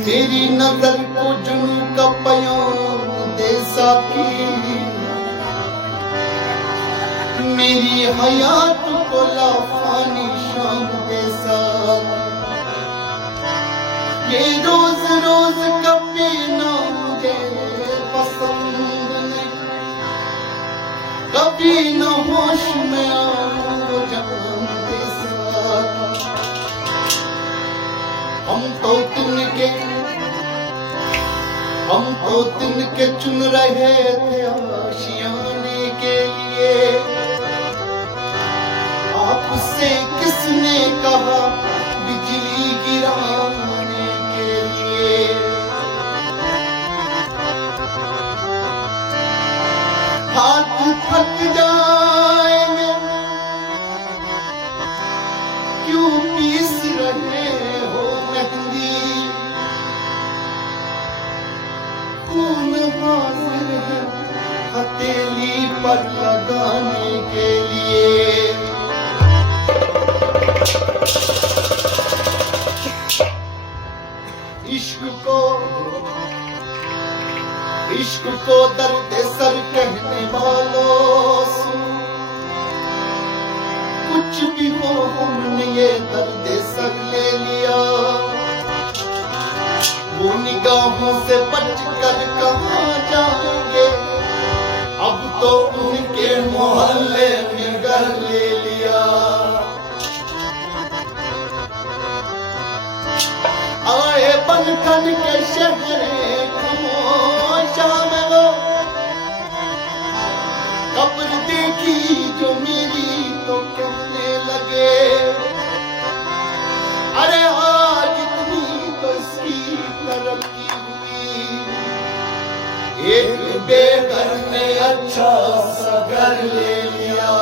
मेरी नजर को जुनू का पयाम दे साकी, मेरी हयात को लाफानी शाम दे साकी। ये रोज रोज कभी ना मुझे पसंद नहीं, कभी न होश में आऊं जान दे साकी। हम तो तिनके चुन रहे थे आशियाने के लिए, आपसे किसने कहा बिजली गिराने के लिए। हाथ थक जाएंगे क्यों पीस रहे हो मेहंदी, खून हाजिर है हथेली पर लगाने के लिए। इश्क को दर्द सर कहने वालों सुन, कुछ भी हो हमने ये दर्द सर ले लिया। वो निगाहों से बचकर कहाँ जाएंगे, अब तो उनके मोहल्ले में घर ले लिया। आए बनठन के शहर खामोशा में वो कब्र देखी जो मेरी तो कहने लगे, अरे आज इतनी तो इसकी तरक्की हुई, एक बेघर ने अच्छा सा घर ले लिया।